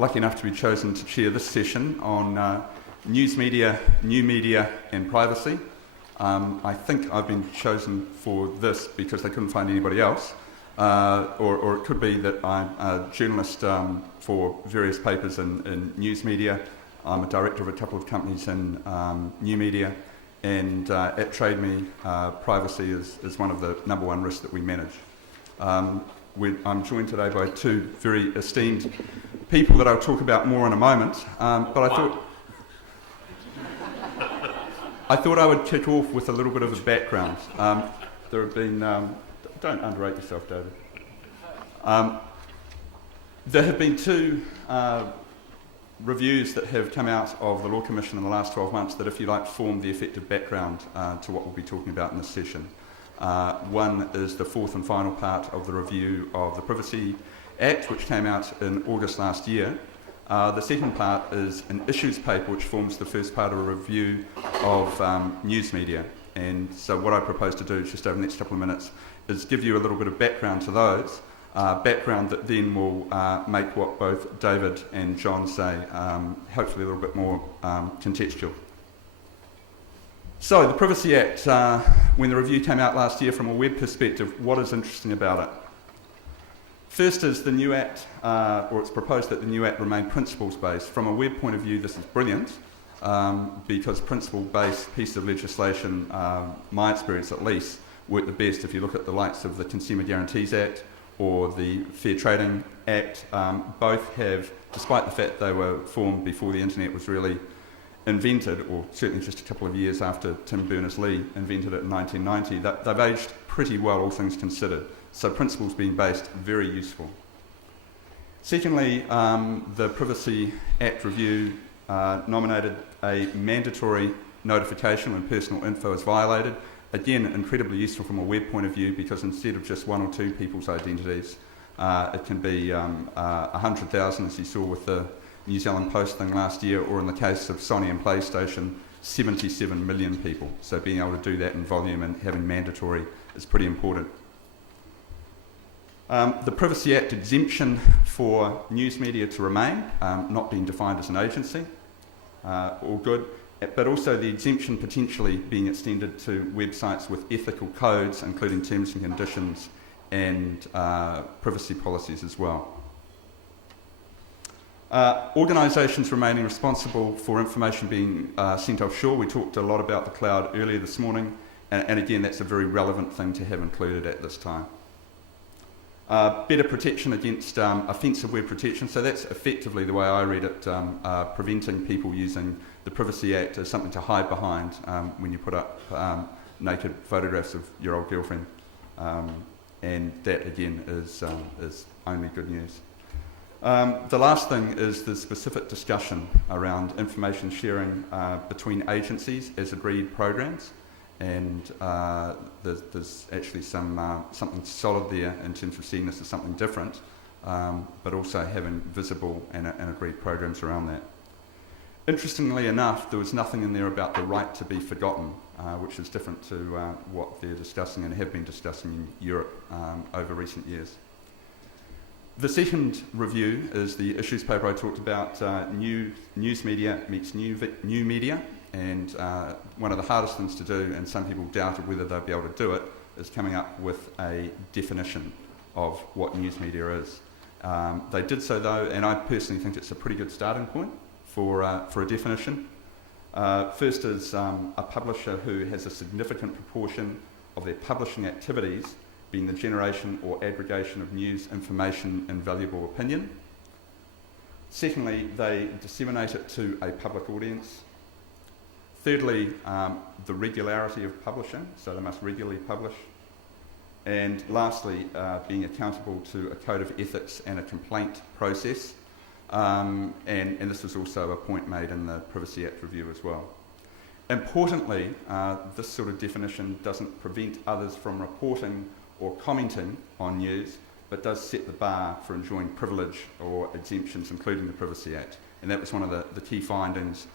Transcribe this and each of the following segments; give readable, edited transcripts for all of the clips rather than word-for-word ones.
lucky enough to be chosen to chair this session on news media, new media and privacy. I think I've been chosen for this because they couldn't find anybody else, or it could be that I'm a journalist for various papers in news media. I'm a director of a couple of companies in new media, and at TradeMe, privacy is one of the number one risks that we manage. I'm joined today by two very esteemed people that I'll talk about more in a moment, but I thought I would kick off with a little bit of a background. There have been, don't underrate yourself, David. There have been two reviews that have come out of the Law Commission in the last 12 months that, if you like, form the effective background to what we'll be talking about in this session. One is the fourth and final part of the review of the Privacy Act, which came out in August last year. The second part is an issues paper, which forms the first part of a review of news media. And so what I propose to do just over the next couple of minutes is give you a little bit of background to those, background that then will make what both David and John say hopefully a little bit more contextual. So the Privacy Act, when the review came out last year, from a web perspective, what is interesting about it? First is the new Act, or it's proposed that the new Act remain principles-based. From a web point of view, this is brilliant, because principle-based pieces of legislation, my experience at least, work the best. If you look at the likes of the Consumer Guarantees Act or the Fair Trading Act, both have, despite the fact they were formed before the internet was really invented, or certainly just a couple of years after Tim Berners-Lee invented it in 1990, they've aged pretty well, all things considered. So principles being based, very useful. Secondly, the Privacy Act review nominated a mandatory notification when personal info is violated. Again, incredibly useful from a web point of view, because instead of just one or two people's identities, it can be 100,000, as you saw with the New Zealand Post thing last year, or in the case of Sony and PlayStation, 77 million people. So being able to do that in volume and having mandatory is pretty important. The Privacy Act exemption for news media to remain, not being defined as an agency, all good, but also the exemption potentially being extended to websites with ethical codes, including terms and conditions and privacy policies as well. Organisations remaining responsible for information being sent offshore. We talked a lot about the cloud earlier this morning, and again, that's a very relevant thing to have included at this time. Better protection against offensive web protection. So that's effectively the way I read it, preventing people using the Privacy Act as something to hide behind when you put up naked photographs of your old girlfriend. And that, again, is only good news. The last thing is the specific discussion around information sharing between agencies as agreed programs, and there's actually something solid there in terms of seeing this as something different, but also having visible and agreed programs around that. Interestingly enough, there was nothing in there about the right to be forgotten, which is different to what they're discussing and have been discussing in Europe over recent years. The second review is the issues paper I talked about, news media meets new media, and one of the hardest things to do, and some people doubted whether they'd be able to do it, is coming up with a definition of what news media is. They did so though, and I personally think it's a pretty good starting point for a definition. First is a publisher who has a significant proportion of their publishing activities being the generation or aggregation of news, information and valuable opinion. Secondly, they disseminate it to a public audience. Thirdly, the regularity of publishing, so they must regularly publish. And lastly, being accountable to a code of ethics and a complaint process. And this was also a point made in the Privacy Act review as well. Importantly, this sort of definition doesn't prevent others from reporting or commenting on news, but does set the bar for enjoying privilege or exemptions, including the Privacy Act. And that was one of the key findings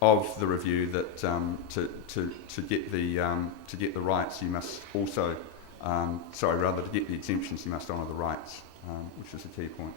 of the review, that to get the rights, you must also, to get the exemptions, you must honour the rights, which is a key point.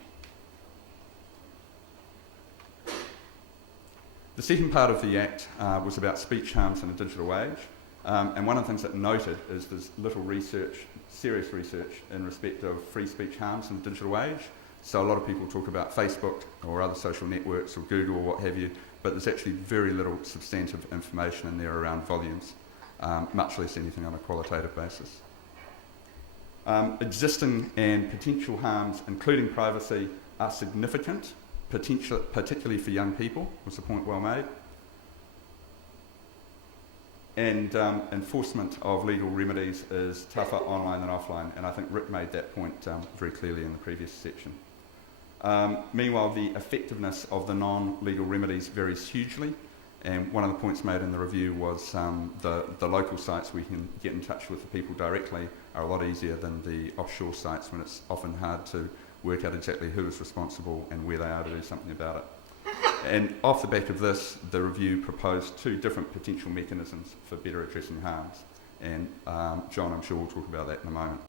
The second part of the Act was about speech harms in a digital age. And one of the things that noted is there's little research, serious research, in respect of free speech harms in the digital age. So a lot of people talk about Facebook or other social networks or Google or what have you, but there's actually very little substantive information in there around volumes, much less anything on a qualitative basis. Existing and potential harms, including privacy, are significant, particularly for young people, was the point well made. And enforcement of legal remedies is tougher online than offline, and I think Rick made that point very clearly in the previous section. Meanwhile, the effectiveness of the non-legal remedies varies hugely, and one of the points made in the review was the local sites we can get in touch with the people directly are a lot easier than the offshore sites when it's often hard to work out exactly who is responsible and where they are to do something about it. And off the back of this, the review proposed 2 different potential mechanisms for better addressing harms. And John, I'm sure, will talk about that in a moment.